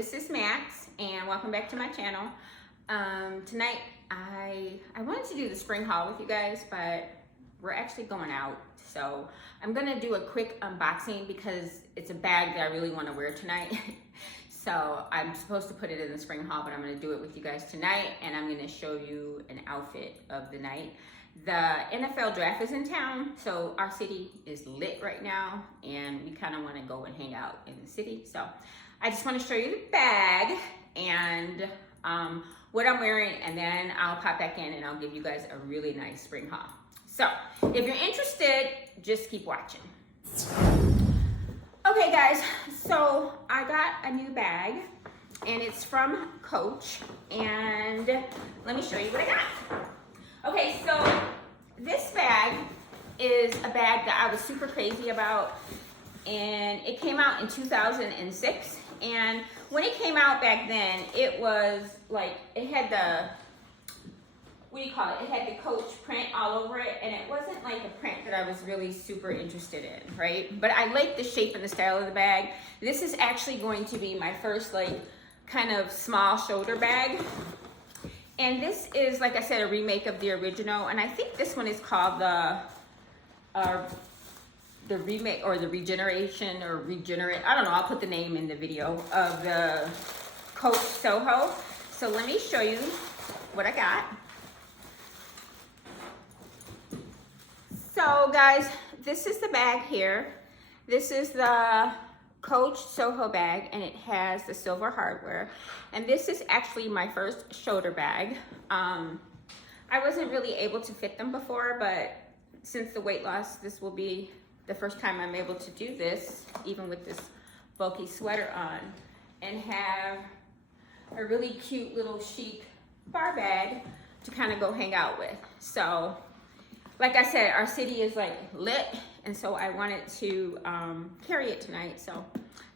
This is Max, and welcome back to my channel. Tonight, I wanted to do the spring haul with you guys, but we're actually going out. So I'm gonna do a quick unboxing because it's a bag that I really wanna wear tonight. So I'm supposed to put it in the spring haul, but I'm gonna do it with you guys tonight, and I'm gonna show you an outfit of the night. The NFL draft is in town, so our city is lit right now, and we kind of want to go and hang out in the city. So I just want to show you the bag and what I'm wearing, and then I'll pop back in and I'll give you guys a really nice spring haul. So if you're interested, just keep watching. Okay guys, so I got a new bag, and it's from Coach, and let me show you what I got. Okay, so this bag is a bag that I was super crazy about, and it came out in 2006. And when it came out back then, it was like, it had the, what do you call it? It had the Coach print all over it, and it wasn't like a print that I was really super interested in, right? But I like the shape and the style of the bag. This is actually going to be my first like kind of small shoulder bag. And this is, like I said, a remake of the original, and I think this one is called the remake or the regeneration or regenerate. I don't know. I'll put the name in the video of the Coach Soho. So let me show you what I got. So guys, this is the bag here. This is the Coach Soho bag, and it has the silver hardware, and this is actually my first shoulder bag. I wasn't really able to fit them before, but since the weight loss, this will be the first time I'm able to do this, even with this bulky sweater on, and have a really cute little chic bar bag to kind of go hang out with. So like I said, our city is like lit, and so I wanted to carry it tonight, so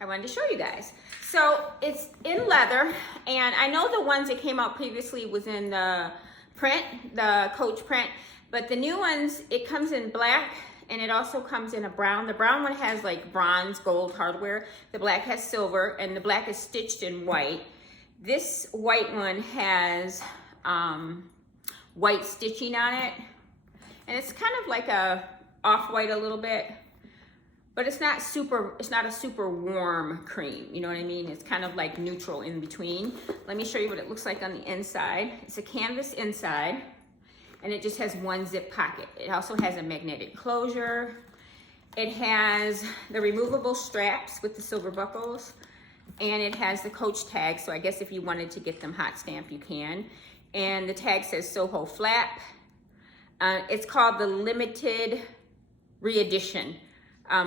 I wanted to show you guys. So it's in leather, and I know the ones that came out previously was in the print, the Coach print, but the new ones, it comes in black, and it also comes in a brown. The brown one has like bronze, gold hardware. The black has silver, and the black is stitched in white. This white one has white stitching on it, and it's kind of like a off-white a little bit, but it's not a super warm cream, you know what I mean? It's kind of like neutral in between. Let me show you what it looks like on the inside. It's a canvas inside, and it just has one zip pocket. It also has a magnetic closure. It has the removable straps with the silver buckles, and it has the Coach tag, so I guess if you wanted to get them hot stamped, you can. And the tag says Soho Flap. It's called the limited re-edition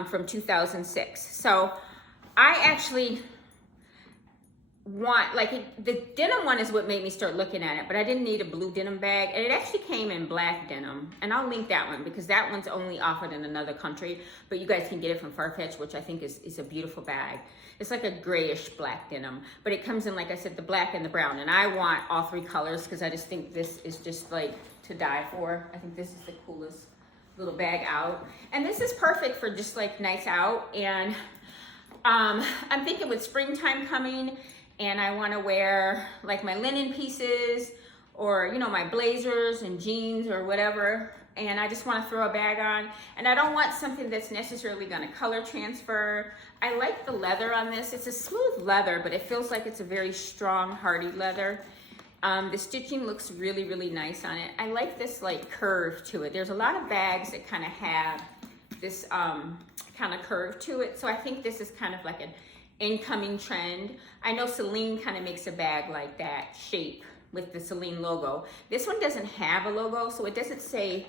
from 2006. So I actually want, like, the denim one is what made me start looking at it, but I didn't need a blue denim bag, and it actually came in black denim, and I'll link that one because that one's only offered in another country, but you guys can get it from Farfetch, which I think is a beautiful bag. It's like a grayish black denim, but it comes in, like I said, the black and the brown, and I want all three colors because I just think this is just like to die for. I think this is the coolest little bag out, and this is perfect for just like nights out. And I'm thinking with springtime coming, and I want to wear like my linen pieces, or you know, my blazers and jeans or whatever, and I just want to throw a bag on, and I don't want something that's necessarily going to color transfer. I like the leather on this. It's a smooth leather, but it feels like it's a very strong, hardy leather. The stitching looks really, really nice on it. I like this like curve to it. There's a lot of bags that kind of have this kind of curve to it, so I think this is kind of like an incoming trend. I know Celine kind of makes a bag like that shape with the Celine logo. This one doesn't have a logo, so it doesn't say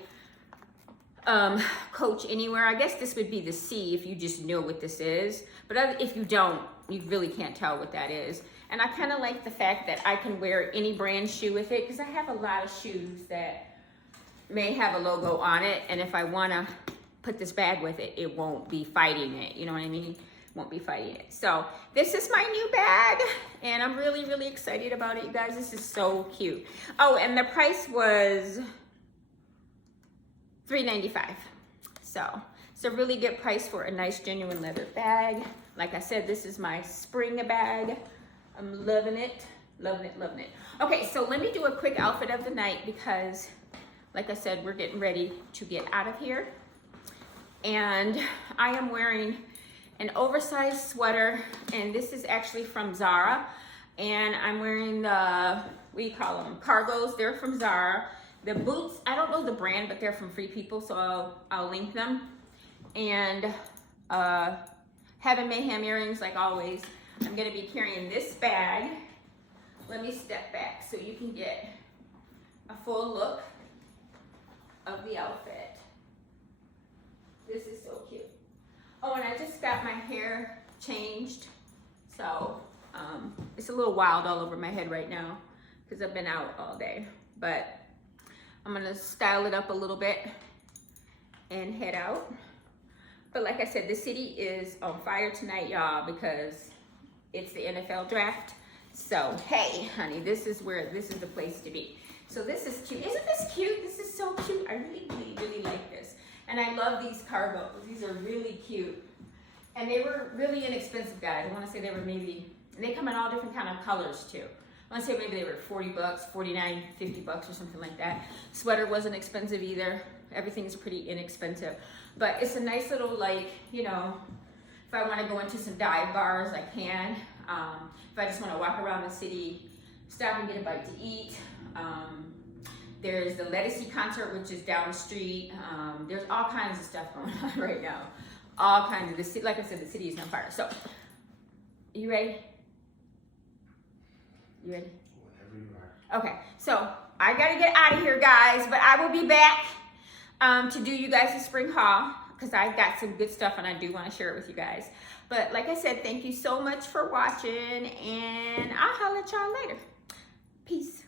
Coach anywhere. I guess this would be the C if you just know what this is, but if you don't, you really can't tell what that is. And I kind of like the fact that I can wear any brand shoe with it, because I have a lot of shoes that may have a logo on it, and if I want to put this bag with it, it won't be fighting it, you know what I mean? Won't be fighting it. So this is my new bag, and I'm really, really excited about it, you guys. This is so cute. Oh, and the price was $3.95. So it's a really good price for a nice genuine leather bag. Like I said, this is my spring bag. I'm loving it, loving it, loving it. Okay, so let me do a quick outfit of the night because, like I said, we're getting ready to get out of here. And I am wearing an oversized sweater, and this is actually from Zara. And I'm wearing the, what do you call them, cargos. They're from Zara. The boots, I don't know the brand, but they're from Free People, so I'll link them. And Heaven Mayhem earrings, like always. I'm gonna be carrying this bag. Let me step back so you can get a full look of the outfit. This is so cute. Oh, and I just got my hair changed. So it's a little wild all over my head right now because I've been out all day. But I'm gonna style it up a little bit and head out. But like I said, the city is on fire tonight, y'all, because it's the NFL draft. So, hey, honey, this is the place to be. So this is cute. Isn't this cute? This is so cute. I really, really, really like this. And I love these cargos. These are really cute. And they were really inexpensive, guys. I want to say they were maybe, and they come in all different kind of colors too. I want to say maybe they were 40 bucks, 49, 50 bucks or something like that. Sweater wasn't expensive either. Everything is pretty inexpensive. But it's a nice little, like, you know, if I want to go into some dive bars, I can. If I just want to walk around the city, stop and get a bite to eat. There's the Lettucey concert, which is down the street. There's all kinds of stuff going on right now. All kinds of, the city, like I said, the city is on fire. So, you ready? You ready? Whenever you are. Okay, so I gotta get out of here, guys, but I will be back to do you guys a spring haul because I got some good stuff and I do want to share it with you guys. But like I said, thank you so much for watching, and I'll holler at y'all later. Peace.